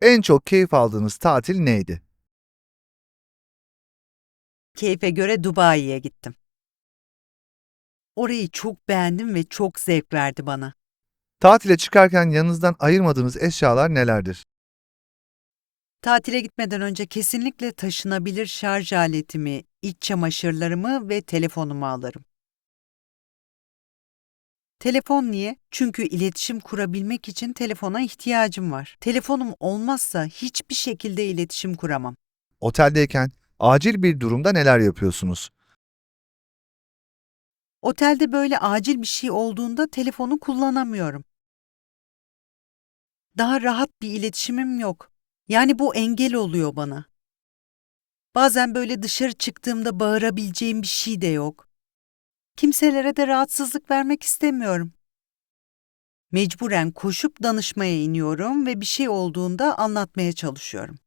En çok keyif aldığınız tatil neydi? Keyfe göre Dubai'ye gittim. Orayı çok beğendim ve çok zevk verdi bana. Tatile çıkarken yanınızdan ayırmadığınız eşyalar nelerdir? Tatile gitmeden önce kesinlikle taşınabilir şarj aletimi, iç çamaşırlarımı ve telefonumu alırım. Telefon niye? Çünkü iletişim kurabilmek için telefona ihtiyacım var. Telefonum olmazsa hiçbir şekilde iletişim kuramam. Oteldeyken acil bir durumda neler yapıyorsunuz? Otelde böyle acil bir şey olduğunda telefonu kullanamıyorum. Daha rahat bir iletişimim yok. Yani bu engel oluyor bana. Bazen böyle dışarı çıktığımda bağırabileceğim bir şey de yok. Kimselere de rahatsızlık vermek istemiyorum. Mecburen koşup danışmaya iniyorum ve bir şey olduğunda anlatmaya çalışıyorum.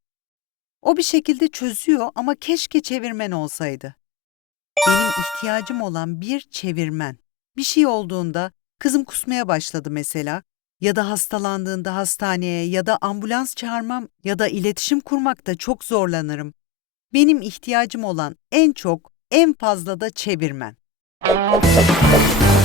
O bir şekilde çözüyor ama keşke çevirmen olsaydı. Benim ihtiyacım olan bir çevirmen. Bir şey olduğunda kızım kusmaya başladı mesela ya da hastalandığında hastaneye ya da ambulans çağırmam ya da iletişim kurmakta çok zorlanırım. Benim ihtiyacım olan en çok, en fazla da çevirmen. Non, non.